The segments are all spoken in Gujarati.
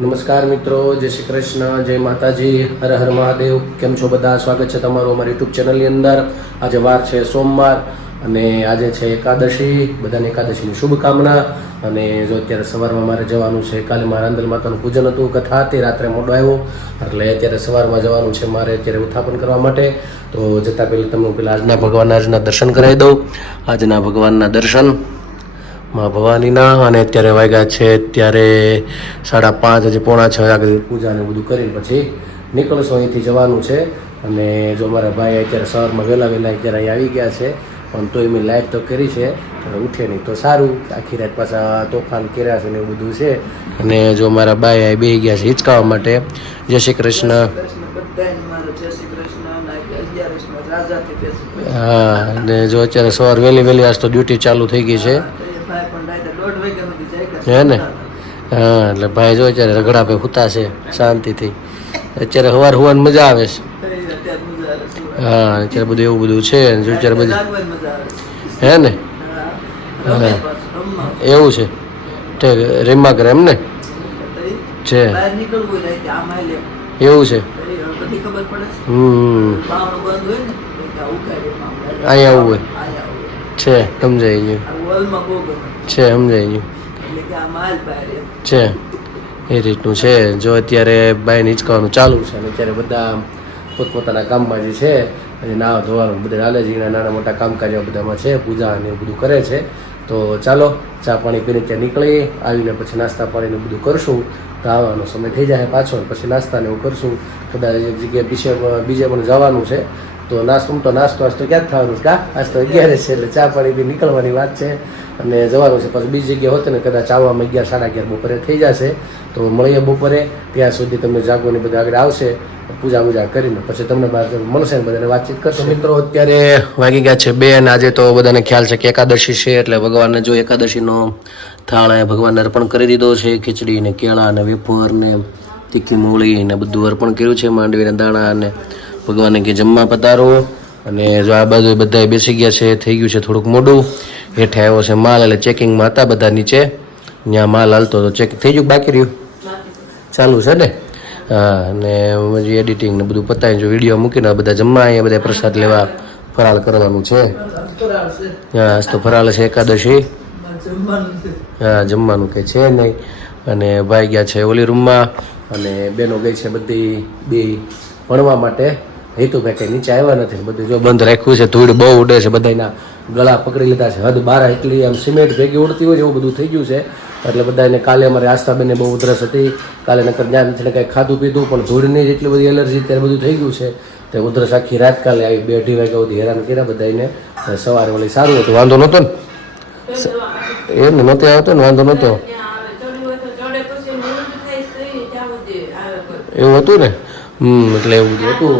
નમસ્કાર મિત્રો, જય શ્રી કૃષ્ણ, જય માતાજી, હર હર મહાદેવ. કેમ છો બધા? સ્વાગત છે તમારું અમારી યુટ્યુબ ચેનલની અંદર. આજે વાર છે સોમવાર અને આજે છે એકાદશી. બધાને એકાદશીની શુભકામના. અને જો અત્યારે સવારમાં મારે જવાનું છે, કાલે મારા આંદલ માતાનું પૂજન હતું, કથા હતી, રાત્રે મોડો આવ્યો. એટલે અત્યારે સવારમાં જવાનું છે મારે અત્યારે ઉત્થાપન કરવા માટે. તો જતાં પહેલાં તમને પેલા આજના ભગવાનના આજના દર્શન કરાવી દઉં. આજના ભગવાનના દર્શન માં ભવાનીના અને અત્યારે વાગ્યા છે અત્યારે સાડા પાંચ હજી પોણા છ આગળ પૂજા ને બધું કરીને પછી નીકળશું અહીંથી જવાનું છે. અને જો મારા ભાઈ અત્યારે સવારમાં વહેલા વહેલા અત્યારે અહીં આવી ગયા છે પણ તોય મેં લાઈવ તો કરી છે ઉઠે નહીં તો સારું. આખી રાત પાછા તોફાન કર્યા છે ને એવું બધું છે. અને જો મારા ભાઈ આ બે ગયા છે હિંચકાવા માટે. જય શ્રી કૃષ્ણ. હા અને જો અત્યારે સવાર વહેલી વહેલી આજ તો ડ્યુટી ચાલુ થઈ ગઈ છે તો એ ભાઈ પણ રાતે દોઢ વાગ્યા સુધી જાય હે ને હા, એટલે ભાઈ જો અત્યારે રગડા ભાઈ હુતા છે શાંતિથી અત્યારે સવાર હોવાની મજા આવે છે. હા, અત્યારે બધું એવું બધું છે જો અત્યારે બધું હે ને હા. એવું છે તે રેમા કરે એમ ને છે. એવું છે. હમ. અહીંયા આવું હોય. છે, સમજાઈ ગયું છે, સમજાઈ ગયું હાલ. છે. એ રીતનું છે. જો અત્યારે બાય નીચકવાનું ચાલુ છે અને અત્યારે બધા પોતપોતાના કામમાં જે છે, અને નાવા ધોવાનું, બધા નાલેજીના નાના મોટા કામકાજ બધામાં છે, પૂજા અને એવું બધું કરે છે. તો ચાલો, ચા પાણી પીને ત્યાં નીકળીએ, આવીને પછી નાસ્તા પાણીને બધું કરશું. તો આવવાનો સમય થઈ જાય પાછો પછી નાસ્તાને એવું કરશું. કદાચ એક જગ્યાએ બીજે બીજે પણ જવાનું છે. તો નાસ્તો તો નાસ્તો, આજ તો ક્યાં થવાનું કા? આજ તો અગિયાર છે એટલે ચા પાણી બી નીકળવાની વાત છે. અને જવાનું છે પછી બીજી જગ્યાએ હોત ને કદાચ આવવામાં અગિયાર, સાડા અગિયાર બપોરે થઈ જશે. તો મળીએ બપોરે. ત્યાં સુધી તમને જાગો ને બધા આગળ આવશે. પૂજા પૂજા કરીને પછી તમને બહાર મળશે ને બધાને વાતચીત કરશો. મિત્રો અત્યારે વાગી ગયા છે બે અને આજે તો બધાને ખ્યાલ છે કે એકાદશી છે એટલે ભગવાનને જો એકાદશીનો થાળ ભગવાનને અર્પણ કરી દીધો છે. ખીચડી ને કેળા ને વેફર ને તીખી મૂળી ને બધું અર્પણ કર્યું છે માંડવીના દાણા અને ભગવાનને કે જમવા પધારો અને જો આ બાજુ બધા બેસી ગયા છે, થઈ ગયું છે થોડુંક મોડું. હેઠે આવ્યો છે માલ એટલે ચેકિંગમાં હતા બધા નીચે. ત્યાં માલ હાલતો તો ચેક થઈ ગયું બાકી રહ્યું? ચાલુ છે ને? હા, અને હજી એડિટિંગ ને બધું પતાવી જો વીડિયો મૂકીને બધા જમવા અહીંયા બધા પ્રસાદ લેવા ફરાળ કરવાનું છે. હા, આજ તો ફરાળ છે એકાદશી. હા, જમવાનું કે છે નહીં. અને ભાઈ ગયા છે ઓલી રૂમમાં અને બેનો ગઈ છે બધી, બે. ભણવા માટે હેતુભાઈ કંઈ નીચે આવ્યા નથી. બધું જો બંધ રાખ્યું છે ધૂળ બહુ ઉડે છે બધાના ગળા પકડી લીધા છે. હદ બાર એટલી આમ સિમેન્ટ ભેગી ઉડતી હોય એવું બધું થઈ ગયું છે. એટલે બધાને કાલે અમારે આસ્થાબેનને બહુ ઉધરસ હતી. કાલે નકર જ્ઞાન છે કાંઈ ખાધું પીધું પણ ધૂળની જ એટલી બધી એલર્જી ત્યારે બધું થઈ ગયું છે. તે ઉધરસ આખી રાત કાલે આવી બે અઢી વાગ્યા સુધી હેરાન કર્યા બધાને સવારે વળી સારું હતું. વાંધો નહોતો ને? એ ને નહોતો આવતો ને? વાંધો નહોતો? એવું હતું ને? હમ, એટલે એવું બધું હતું.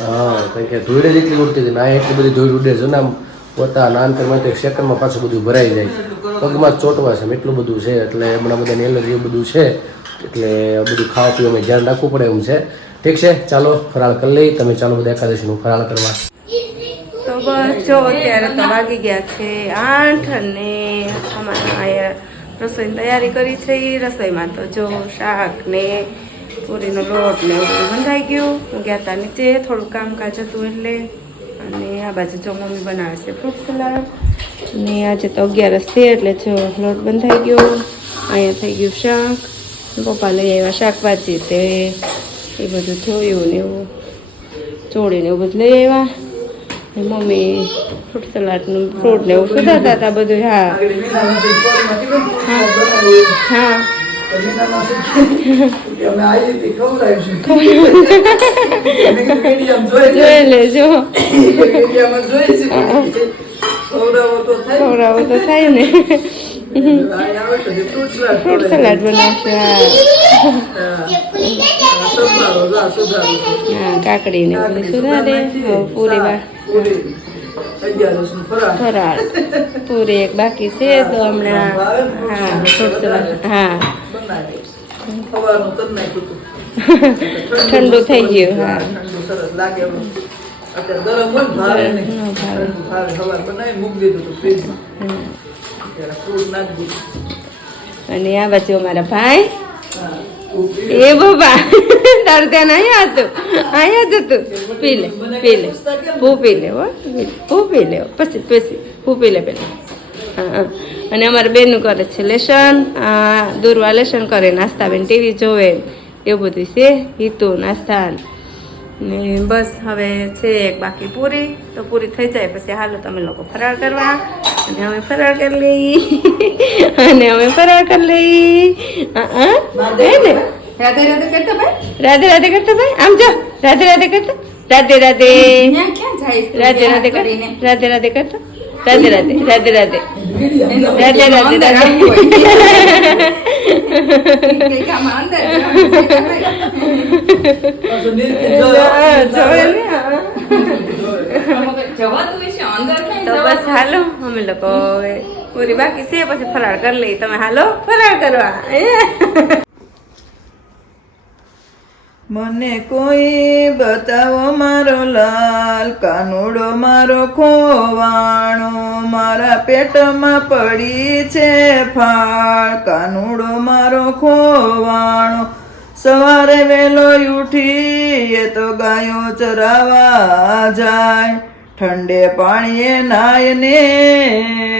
હા, કારણ કે ધૂળ જ એટલી ઉડતી હતી ના એટલી બધી ધોઈડ ઉડે છે ને આમ પોતા નાનપણમાં તો એક સેકન્ડમાં પાછું બધું ભરાઈ જાય. પગમાં જ ચોટવા છે એટલું બધું છે, એટલે હમણાં બધાની એલર્જી બધું છે, એટલે બધું ખાવા પીવામાં ધ્યાન રાખવું પડે એમ છે. ઠીક છે, ચાલો, ફરાળ કરી લઈ તમે ચાલો બધા એકાદશીનું ફરાળ કરવા. તો બસ જો અત્યારે તો વાગી ગયા છે આઠ અને અમારા રસોઈ તૈયારી કરી છે રસોઈમાં તો જો શાક ને પૂરીનો લોટ ને એવું બધું બંધાઈ ગયું. ગયા હતા નીચે, થોડું કામકાજ હતું એટલે. અને આ બાજુ જો મમ્મી બનાવે છે ફ્રૂટ સલાડ ને આજે તો અગિયારસ છે એટલે જો લોટ બંધાઈ ગયો. અહીંયા થઈ ગયું શાક. પપ્પા લઈ આવ્યા શાકભાજી તે એ બધું થયું ને એવું. ચોળીને એવું બધું લઈ આવ્યા. મમ્મી ફ્રૂટ સલાડનું ફ્રૂટ ને એવું સુધારતા હતા બધું, હા. હા. અમે આવી રીતે ખવડાવીશું. તો થાય. ને. ફ્રૂટ સલાડ બનાવશે કાકડી ને બધું સુધારે. પૂરી ફરાળ. ફરાળ. પૂરી એક બાકી છે તો હમણાં હા ફ્રૂટ સલાડ. હા. ઠંડુ થઈ ગયું હા. ઠંડુ સરસ લાગે અત્યારે ગરમ હોય ભાવે નહીં. ઠંડુ ભાવે. સવાર બનાવી મૂકી દીધું હતું ફ્રીજમાં. ત્યારે ફ્રૂટ નાખી દીધું. અને આ બાજુ અમારા ભાઈ. એ બાબા તારું ધ્યાન અહીંયા હતું અહીંયા જ હતું. પી લે પી લે. હું પી લેવો હો. હું પી લેવો. પછી પછી. હું પી લે પેલા. હા હા. અને અમારે બેનનું કરે છે લેસન. દુર્વા લેસન કરે નાસ્તા બેન ટીવી જોવે. એવું બધું છે હિતુ નાસ્તા. ને બસ હવે છે એક બાકી પૂરી. તો પૂરી થઈ જાય પછી હાલો તમે લોકો ફરાળ કરવા. અને અમે ફરાળ કરી લઈ. અને અમે ફરાળ કરી લઈ. ને? રાધે રાધે કરતા ભાઈ? રાધે રાધે કરતો ભાઈ? આમ જો રાધે રાધે કરતા? રાધે રાધે? રાધે રાધે કર રાધે રાધે કરતો? રાધે રાધે રાધે રાધે વીડિયો રાધે એમાં રાધે અંદર રાધે આવવું હોય. કંઈક આમાં અંદર જવાનું છે કે ભાઈ? પાછું નીરથી જો. હા, જોવે ને, હા. આમાં કંઈક જવાતું હશે, અંદર ક્યાંય તો બસ જવાતું હાલો અમે લોકો હવે પૂરી બાકી છે પછી ફરાળ કરી લઈ તમે હાલો ફરાળ કરવા એ મને કોઈ બતાવો મારો લાલ કાનુડો, મારો ખોવાણો. મારા પેટમાં પડી છે ફાળ. કાનુડો, મારો ખોવાણો. સવારે વહેલો ઉઠી એ તો ગાયો ચરાવા જાય. ઠંડે પાણીએ નાય ને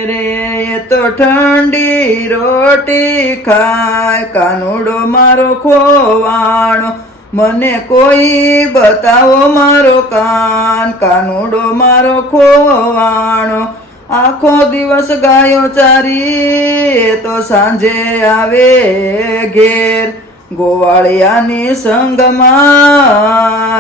રે, એ તો ઠંડી રોટી ખાય. કાનુડો, મારો ખોવાણો. મને કોઈ બતાવો મારો કાન, કાનુડો મારો ખોવાણો આખો દિવસ ગાયો ચારી તો સાંજે આવે ઘેર. ગોવાળિયાની સંગ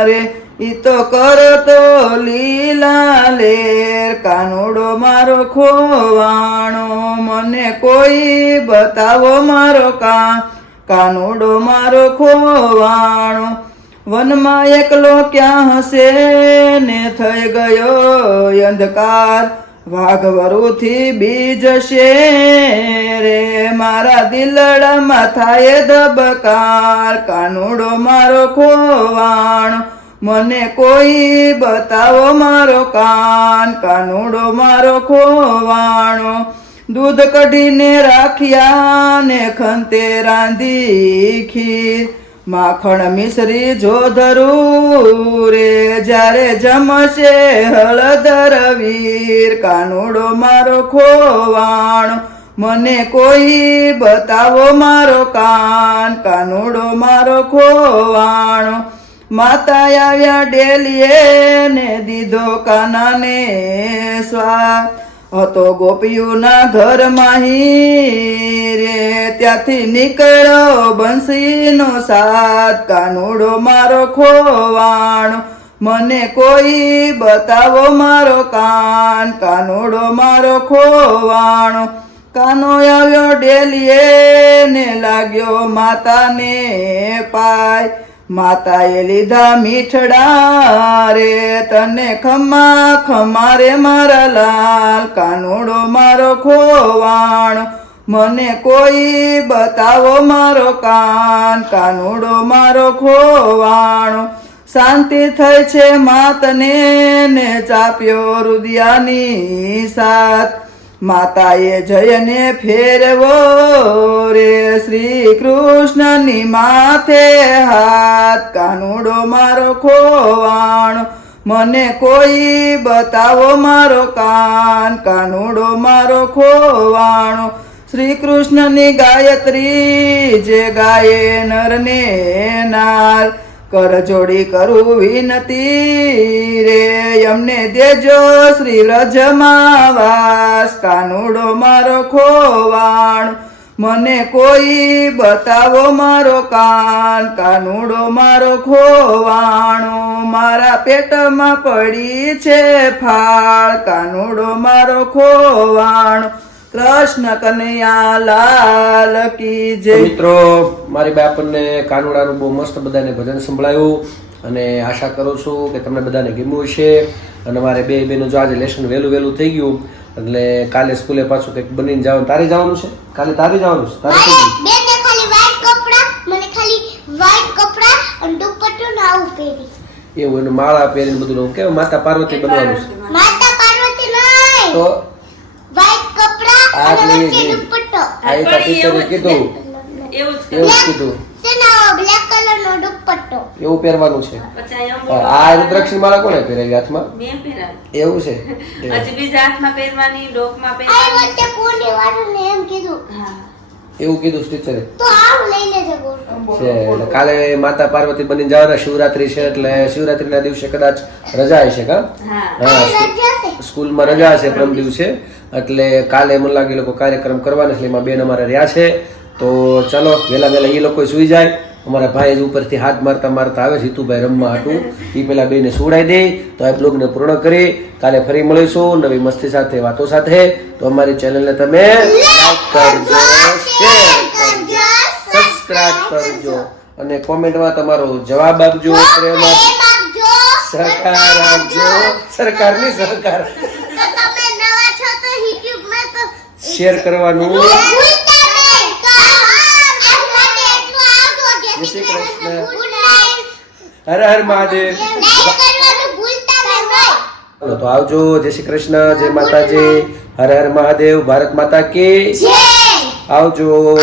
રે ઈ તો કરો તો લીલા લેર. કાનુડો મારો ખોવાણો, મને કોઈ બતાવો મારો કાન. કાનુડો મારો ખોવાણો, વનમાં એકલો ક્યાં હશે ને થઈ ગયો અંધકાર? વાઘવરુથી બીજ છે રે, મારા દિલડામાં થાય ધબકાર. કાનુડો મારો ખોવાણો, મને કોઈ બતાવો મારો કાન. કાનુડો મારો ખોવાણો દૂધ કઢીને રાખ્યા ને ખંતે રાંધી ખીર. માખણ મિશ્રી જોધરું રે, જ્યારે જમશે હળદર વીર. કાનુડો મારો ખોવાણો, મને કોઈ બતાવો મારો કાન. કાનુડો મારો ખોવાણો માતા આવ્યા ડેલીએ ને દીધો કાનાને સ્વાદ. હતો ગોપીઓના ઘર માહી રે. ત્યાંથી નીકળ્યો બંસીનો સાથ. કાનુડો મારો ખોવાણો. મને કોઈ બતાવો મારો કાન. કાનુડો મારો ખોવાણો. કાનો આવ્યો ડેલીએ ને લાગ્યો માતાને પાય. માતાએ લીધા મીઠડા રે, તને ખમા ખમા રે મારા લાલ કાનુડો મારો ખોવાણો. મને કોઈ બતાવો મારો કાન, કાનુડો મારો ખોવાણો. શાંતિ થઈ છે માતને ને, ચાપ્યો રુદિયાની સાથ માતાએ જયને ફેરવો રે શ્રી કૃષ્ણની માથે હાથ, કાનુડો મારો ખોવાણો, મને કોઈ બતાવો મારો કાન, કાનુડો મારો ખોવાણો. શ્રી કૃષ્ણની ગાયત્રી જે ગાયે નરને નાર કર જોડી કરું વિનતી રે એમને દેજો શ્રી વ્રજમાં વાસ, કાનુડો મારો ખોવાણ. મને કોઈ બતાવો મારો કાન, કાનુડો મારો ખોવાણો. મારા પેટમાં પડી છે ફાળ, કાનુડો મારો ખોવાણો. કૃષ્ણ કનૈયા લાલ કી જય. મિત્રો મારી બા આપણને કાનુડાનું બહુ મસ્ત બધાને ભજન સંભળાયું અને આશા કરું છું કે તમને બધાને ગમ્યું હશે. અને મારે બે બેનું જો આજે લેસન વહેલું વહેલું થઈ ગયું એટલે કાલે સ્કૂલે પાછું કંઈક બનીને જવાનું. તારે જવાનું છે? કાલે તારે જવાનું છે? તારે મને ખાલી વ્હાઈટ કપડા અને દુપટ્ટો ને પહેરી. એવું એનું માળા પહેરીને બધું કેવું માતા પાર્વતી બનવાનું છે. માતા પાર્વતી નહીં. તો આ વચ્ચે જે- દુપટ્ટો આ એક કીધું. એવું જ એવું કીધું. શેના દુપટ્ટો. એવું પહેરવાનું છે. આ રુદ્રાક્ષની માળા કોને પહેરાવી હાથમાં? મેં પહેરાવી. એવું છે. હજી બીજા હાથમાં પહેરવાની ડોકમાં આ પહેરવાની. વચ્ચે પોણી વાળું ને એમ કીધું. હા. એવું કીધું ટીચરે છે એટલે કાલે માતા પાર્વતી બની જવાના શિવરાત્રી છે એટલે શિવરાત્રીના દિવસે કદાચ રજા હશે કા? હા. સ્કૂલમાં રજા હશે પ્રમ દિવસે. એટલે કાલે મને લાગે એ લોકો કાર્યક્રમ કરવાના છે એમાં બેન અમારે રહ્યા છે. તો ચલો વહેલા વહેલા એ લોકો સુઈ જાય. અમારા ભાઈ જ ઉપરથી હાથ મારતા મારતા આવે જીતુભાઈ રમવા હતું એ પેલા બેને સુવડાઈ દે તો આ બ્લોગને પૂર્ણ કરી કાલે ફરી મળીશું નવી મસ્તી સાથે વાતો સાથે. તો અમારી ચેનલને તમે લાઈક કરજો. સબસ્ક્રાઇબ કરજો અને કોમેન્ટમાં તમારો જવાબ આપજો. પ્રેમ પ્રેમ આપજો. સહકાર આપજો. સરકારની સહકાર. તો શેર કરવાનું. જય જય શ્રી કૃષ્ણ. હર હર મહાદેવ. તો આવજો. જય શ્રી કૃષ્ણ. જય માતાજી. હર હર મહાદેવ. ભારત માતા કે આવજો.